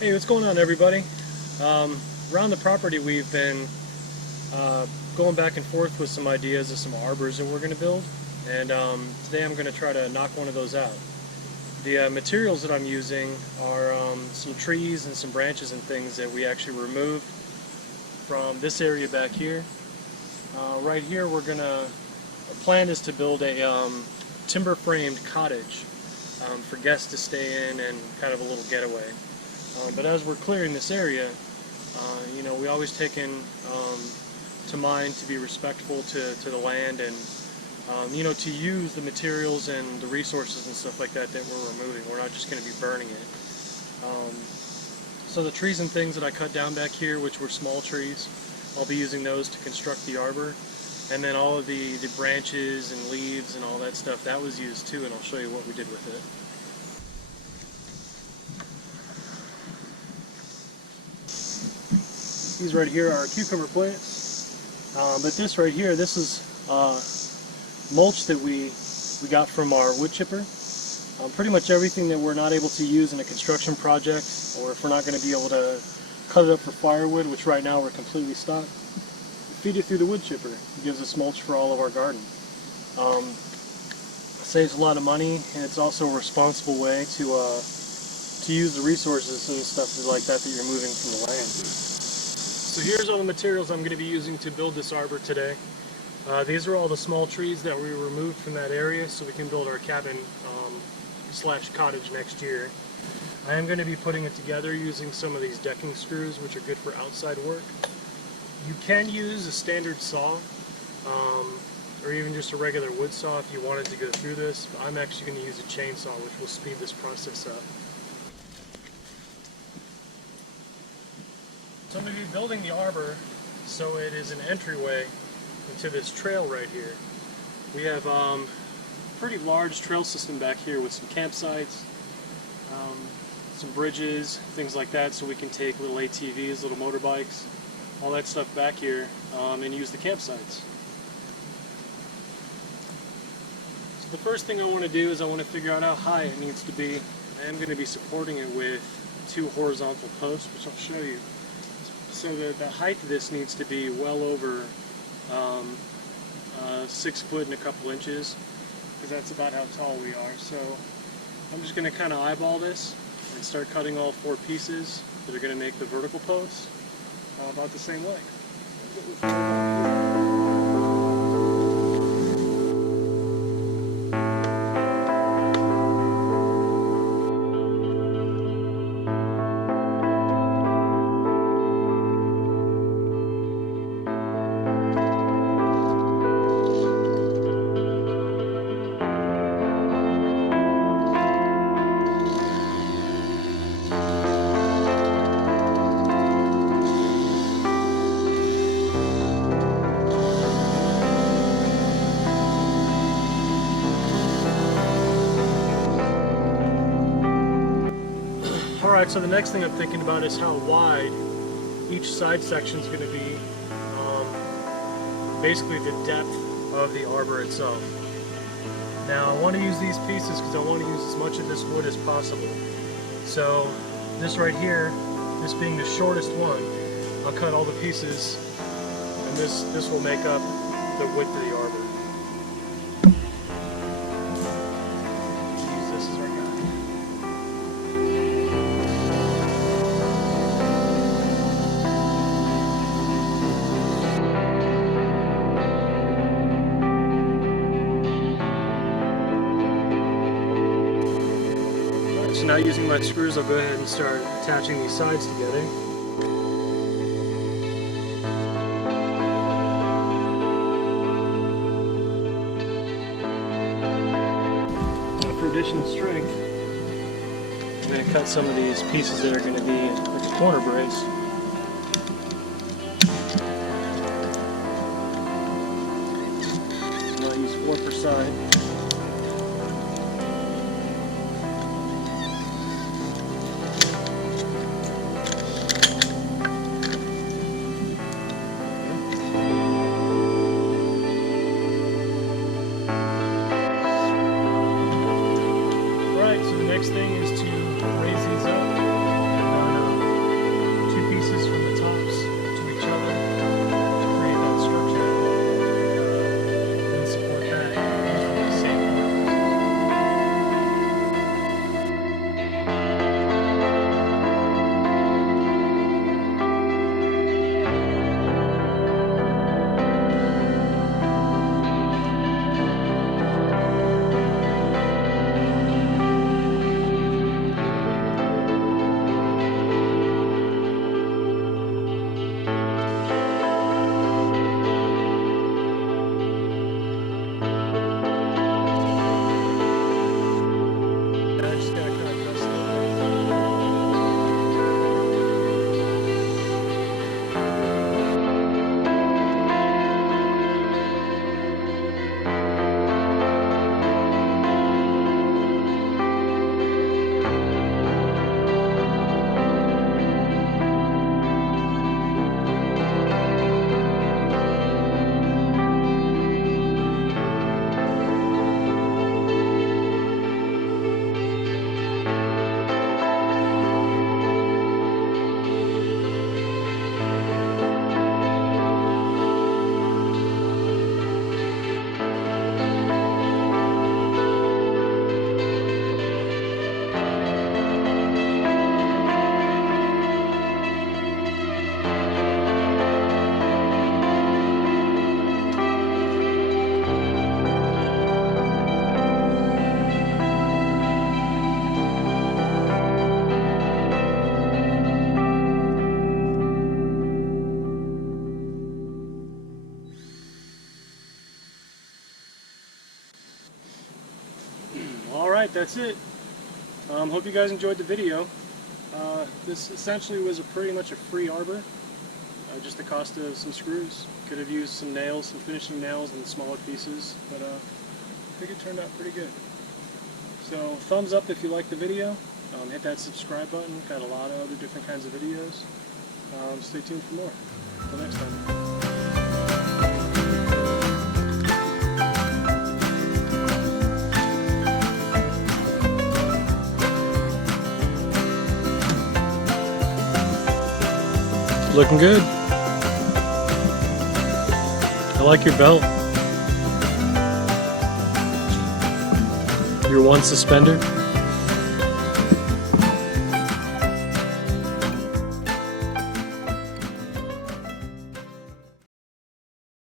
Hey, what's going on, everybody? Around the property, we've been going back and forth with some ideas of some arbors that we're going to build, and today I'm going to try to knock one of those out. The materials that I'm using are some trees and some branches and things that we actually removed from this area back here. Right here, the plan is to build a timber-framed cottage for guests to stay in and kind of a little getaway. But as we're clearing this area, we always take to mind to be respectful to the land and, to use the materials and the resources and stuff like that we're removing. We're not just going to be burning it. So the trees and things that I cut down back here, which were small trees, I'll be using those to construct the arbor. And then all of the branches and leaves and all that stuff, that was used too, and I'll show you what we did with it. These right here are cucumber plants, but this right here, this is mulch that we got from our wood chipper. Pretty much everything that we're not able to use in a construction project, or if we're not going to be able to cut it up for firewood, which right now we're completely stocked, we feed it through the wood chipper. It gives us mulch for all of our garden. Saves a lot of money, and it's also a responsible way to use the resources and stuff like that you're moving from the land. So here's all the materials I'm going to be using to build this arbor today. These are all the small trees that we removed from that area so we can build our cabin slash cottage next year. I am going to be putting it together using some of these decking screws, which are good for outside work. You can use a standard saw or even just a regular wood saw if you wanted to go through this. But I'm actually going to use a chainsaw, which will speed this process up. So I'm going to be building the arbor so it is an entryway into this trail right here. We have a pretty large trail system back here with some campsites, some bridges, things like that, so we can take little ATVs, little motorbikes, all that stuff back here, and use the campsites. So the first thing I want to do is I want to figure out how high it needs to be. I am going to be supporting it with 2 horizontal posts, which I'll show you. So the height of this needs to be well over 6 foot and a couple inches, because that's about how tall we are. So I'm just going to kind of eyeball this and start cutting all 4 pieces that are going to make the vertical posts about the same length. Alright, so the next thing I'm thinking about is how wide each side section is going to be, basically the depth of the arbor itself. Now I want to use these pieces because I want to use as much of this wood as possible. So this right here, this being the shortest one, I'll cut all the pieces, and this will make up the width of the arbor. Use this as our guide. So now using my screws, I'll go ahead and start attaching these sides together. Now for additional strength, I'm going to cut some of these pieces that are going to be like a corner brace. And I'll use 4 per side. Next thing is to raise these up and Alright, that's it. Hope you guys enjoyed the video. This essentially was pretty much a free arbor. Just the cost of some screws. Could have used some nails, some finishing nails and smaller pieces, but I think it turned out pretty good. So thumbs up if you like the video. Hit that subscribe button. Got a lot of other different kinds of videos. Stay tuned for more. Until next time. Looking good. I like your belt. Your one suspender.